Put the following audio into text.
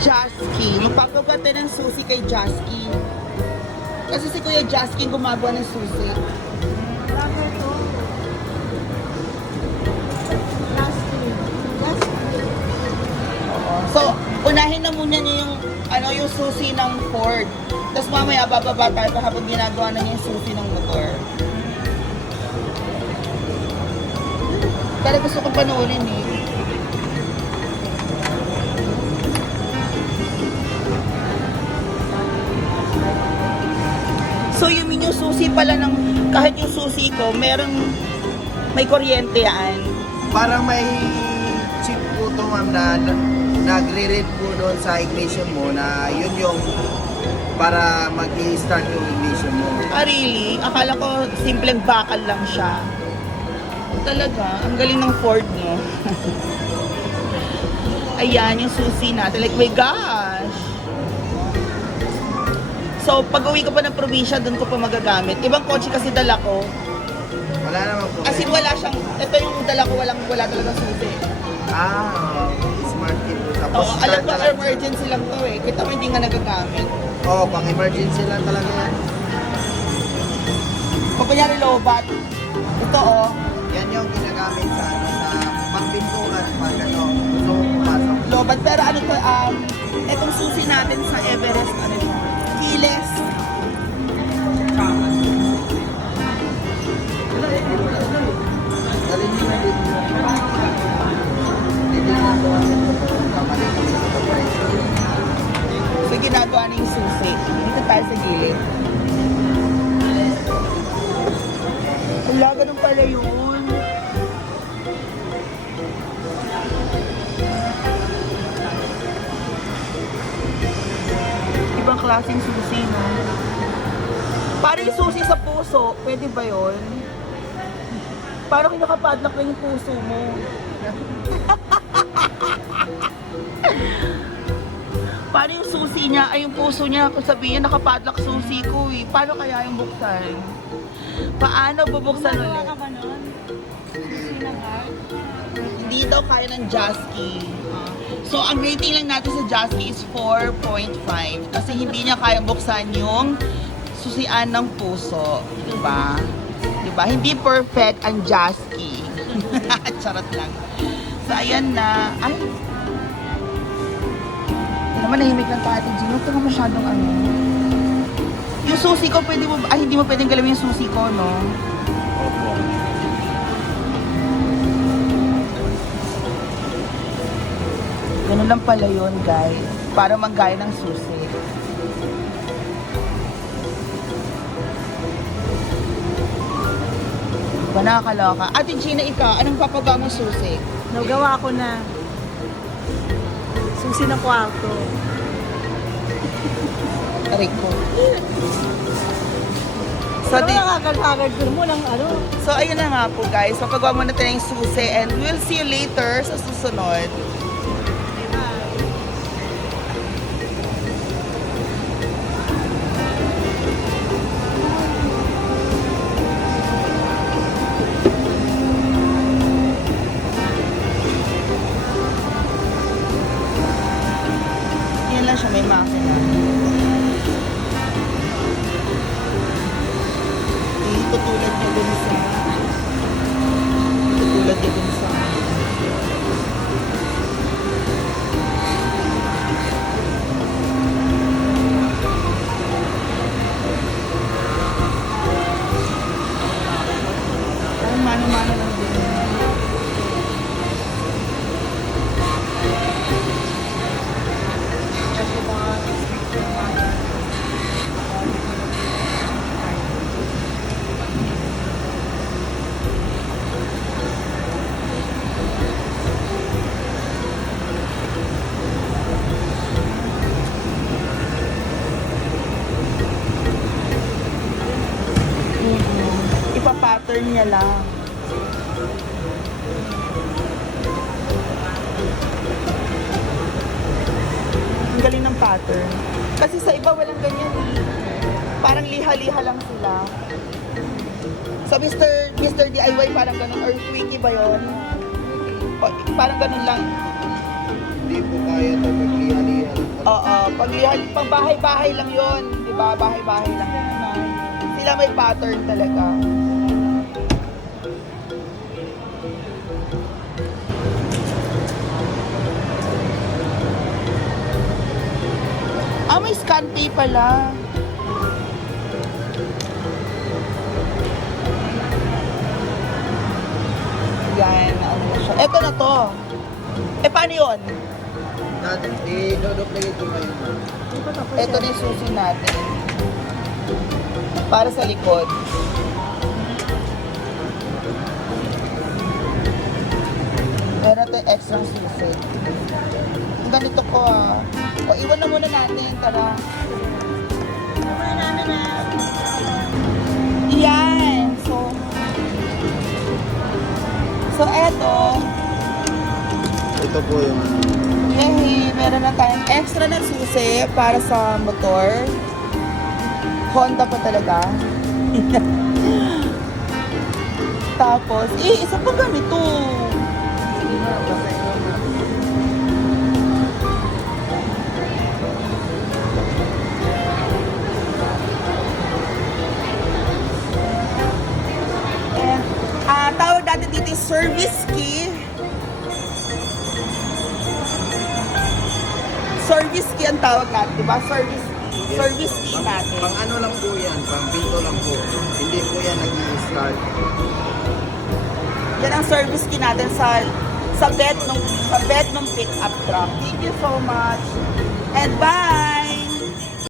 Jasky. Magpapagawa tayo ng susi kay Jasky. Kasi si Kuya Jasky gumagawa ng susi. So, unahin na muna niya yung, ano, yung susi ng Ford. Tapos mamaya bababa tayo habang ginagawa na niya yung susi ng motor. Pero gusto ko panoorin eh. Yung susi pala ng, kahit yung susi ko, meron, may kuryente yan. Parang may chip po to ma'am na na- nagre-read po doon sa ignition mo na yun yung para mag-start yung ignition mo. Ah, really? Akala ko simpleng bakal lang siya. Talaga, ang galing ng Ford, no? Ayan, yung susi natin. Like, my gosh! So, pag uwi ko pa ng probinsya, doon ko pa magagamit. Ibang kotse kasi dala ko. Wala naman po. As in, wala siyang, ito yung dala ko, walang, wala talaga susi. Ah, smart po. Tapos Oo, alam ko, talaga. emergency lang to eh. Kita mo, hindi nga nagagamit. Oo, pang emergency lang talaga yan. Kung kunyari lobat, ito oh, Yan yung ginagamit sa ano, sa pagpintuan pag ano, gusto mo pumasok. lobat. Pero ano to, um, itong susi natin sa Everest, ano siya, fearless. Klaseng susi, no? Parang yung susi sa puso, pwede ba yun? Parang kinakapadlock lang yung puso mo. Paano yung susi niya, ay yung puso niya, kung sabihin niya nakapadlock susi ko eh. Paano kaya yung buksan? Paano bubuksan ulit? Hindi daw kaya ng Jasky. So, ang rating lang natin sa Jasky is 4.5 kasi hindi niya kaya buksan yung susian ng puso. Diba? Diba? Hindi perfect ang Jasky. Charot lang. So, ayan na. Ay, naman nahimik lang tayo, Ate Gino. Huwag ka masyadong ano. Yung susi ko, pwede mo, ay hindi mo pwedeng galawin yung susi ko, no? Opo. Ganun lang pala yun, guys. Para manggaya ng susi. Ba nakakaloka? Ate Gina, ikaw, anong papagawa mo susi? Nagawa ko na. Susi ng kwarto. Aray ko. So, Pero di, nakakagagad ko mo ng ano. so, ayun na nga po, guys. Papagawa muna tayo ng susi and we'll see you later sa susunod. Niya lang. Ang galing ng pattern. Kasi sa iba walang ganyan eh. Parang liha-liha lang sila. Sa Mr. Mr. DIY parang ganun or Quickie ba yun? O, parang ganun lang. Hindi po kaya ito magliha-liha. Paglihan, pang bahay-bahay lang yon, di ba? Bahay-bahay lang yun. Sila may pattern talaga. Tape pala. Yan, ano siya. Ito na to. Eh, paano yun? Natin, i-duplicate ko kayo Ito na yung susi natin. Para sa likod. Meron ito extra susi. Ganito ko ah. Iwan na muna natin. Tara. Na. Yan. So, so eto. Ito po yung ano. Yay! Meron na tayong extra na susi para sa motor. Honda pa talaga. Tapos, eh, isa pa ganito. Sige ma'am, basta yung service key. Service key ang tawag natin, di ba? Service key. Yes. Service key Pang- natin. Pang ano lang po yan, pang pinto lang po. Hindi po yan nag-i-start. Yan ang service key natin sa sa bed ng sa bed ng pickup truck. Thank you so much. And bye.